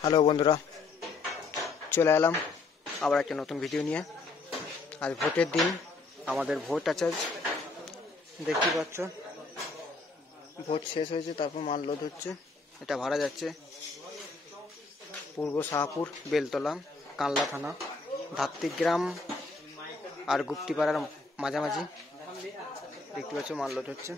Hello বন্ধুরা, চলে এলাম আবার একটা নতুন ভিডিও নিয়ে। আজ ভোটের দিন, আমাদের ভোট আছে আজ। দেখতে পাচ্ছ ভোট শেষ হয়েছে, তারপর মাল লোড হচ্ছে। এটা ভাড়া যাচ্ছে পূর্ব শাহপুর, বেলতলা, কানলা থানা, ধাত্রিগ্রাম আর গুপ্তিপাড়ার মাঝামাঝি। দেখতে পাচ্ছ মাল লোড হচ্ছে।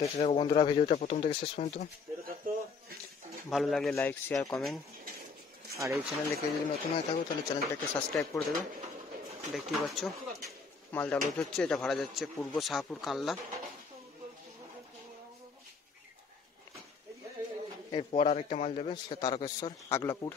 দেখতে থাকো বন্ধুরা ভিডিওটা প্রথম থেকে শেষ পর্যন্ত। ভালো লাগলে লাইক, শেয়ার, কমেন্ট। আর এই চ্যানেলটাকে যদি নতুন হয়ে থাকো তাহলে চ্যানেলটাকে সাবস্ক্রাইব করে দেবে। দেখতেই পাচ্ছ মালটা লোড হচ্ছে। এটা ভাড়া যাচ্ছে পূর্ব শাহপুর, কানলা। এরপর আরেকটা মাল যাবে, সেটা তারকেশ্বর, আগলাপুর।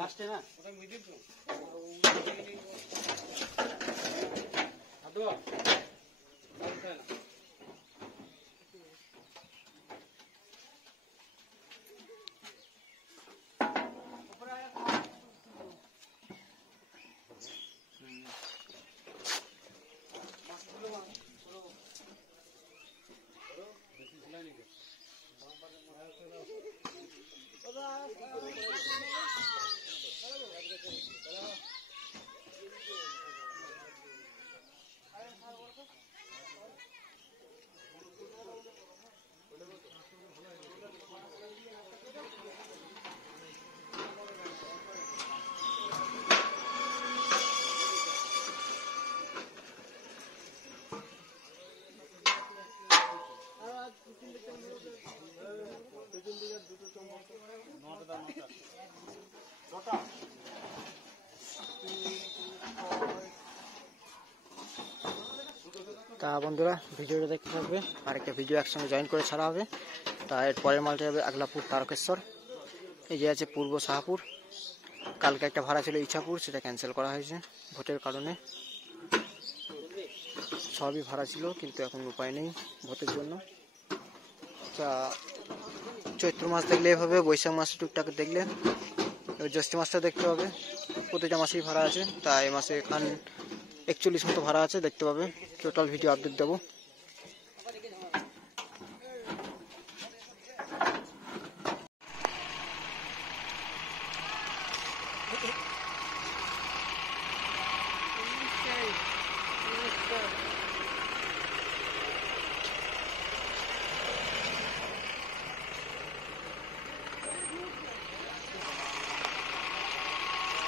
লাস্টে না ওটা মিডিল তো আদো না তা বন্ধুরা ভিডিওটা দেখতে থাকবে। আরেকটা ভিডিও একসঙ্গে জয়েন করে ছাড়া হবে। তা এর পরের মালটা যাবে আগলাপুর, তারকেশ্বর। এই যে আছে পূর্ব শাহপুর। কালকে একটা ভাড়া ছিল ইছাপুর, সেটা ক্যান্সেল করা হয়েছে ভোটের কারণে। সবই ভাড়া ছিল, কিন্তু এখন উপায় নেই ভোটের জন্য। তা চৈত্র মাস দেখলে এভাবে, বৈশাখ মাসে টুকটাক দেখলে, জ্যৈষ্ঠ মাসটা দেখতে হবে। প্রতিটা মাসেই ভাড়া আছে। তা এই মাসে এখান 41 মতো ভাড়া আছে, দেখতে পাবে। টোটাল ভিডিও আপডেট দেবো।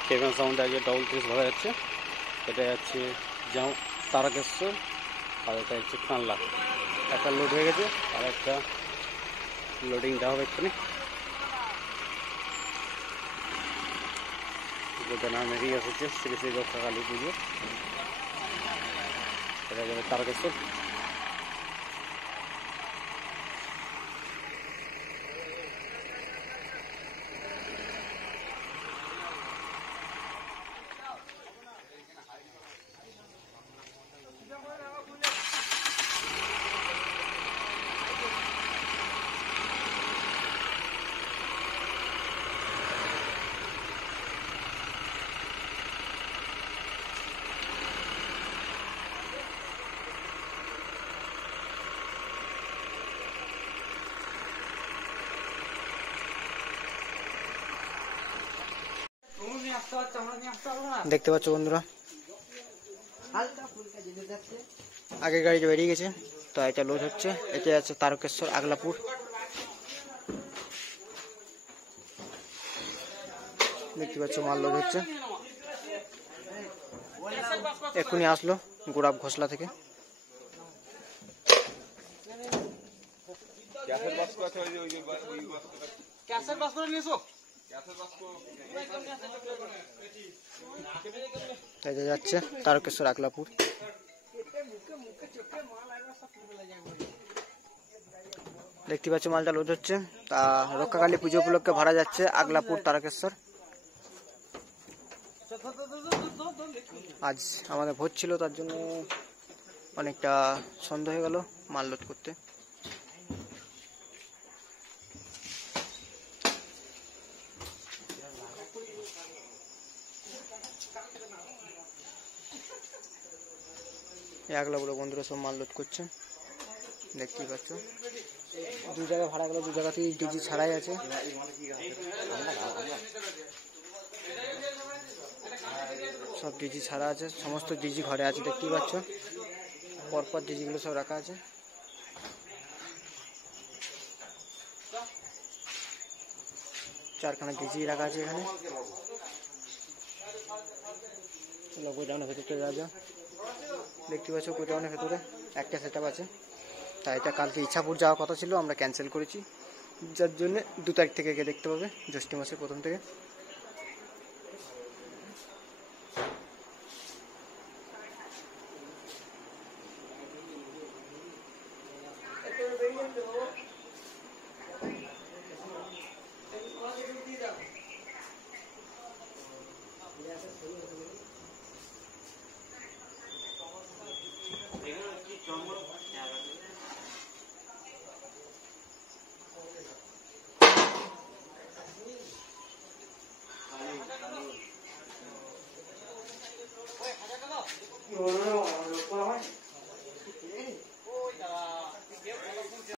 কেভেন সাউন্ড আগে ডবল 30 ভাড়া যাচ্ছে। এটা যাচ্ছে তারকেশ্বর, আর এটা হচ্ছে কানলা। একটা লোড হয়ে গেছে, আর একটা লোডিংটা হবে এক্ষুনি। যেটা নাম এগিয়ে হচ্ছে শ্রী শ্রী রক্ষা কালী পুজো। এটা যাবে তারকেশ্বর। দেখতে পাচ্ছ বন্ধুরা, আগে গাড়িটা বেরিয়ে গেছে। তো এটা লোড হচ্ছে। এটা আছে তারকেশ্বর, আগলাপুর। দেখতে পাচ্ছ মাল লোড হচ্ছে। এক্ষুনি আসলো গোড়াপ ঘোষলা থেকে। যাচ্ছে তারকেশ্বর, আগলাপুর। দেখতে পাচ্ছ মালটা লোড হচ্ছে। তা রক্ষাকালী পুজো উপলক্ষে ভাড়া যাচ্ছে আগলাপুর তারকেশ্বর। আজ আমাদের ভোজ ছিল, তার জন্য অনেকটা সন্দেহ হয়ে গেল মাল লোড করতে। আগলাগুলো বন্ধুরা সব মাল লোড করছে, দেখতেই পাচ্ছ। দু জায়গায় ভাড়া গেল, দু জায়গাতেই ডিজি ছাড়াই আছে। সব ডিজি ছাড়া আছে, সমস্ত ডিজি ঘরে আছে, দেখতেই পাচ্ছ। পরপর ডিজিগুলো সব রাখা আছে। চারখানা ডিজি রাখা আছে এখানে। গোডাউনের ভেতরটা যা যা দেখতে পাচ্ছ, গোডাউনের ভেতরে একটা সেট আপ আছে। তাই এটা কালকে ইচ্ছাপুর যাওয়ার কথা ছিল, আমরা ক্যান্সেল করেছি, যার জন্য 2 তারিখ থেকে গিয়ে দেখতে পাবে, জ্যৈষ্ঠ মাসের প্রথম থেকে।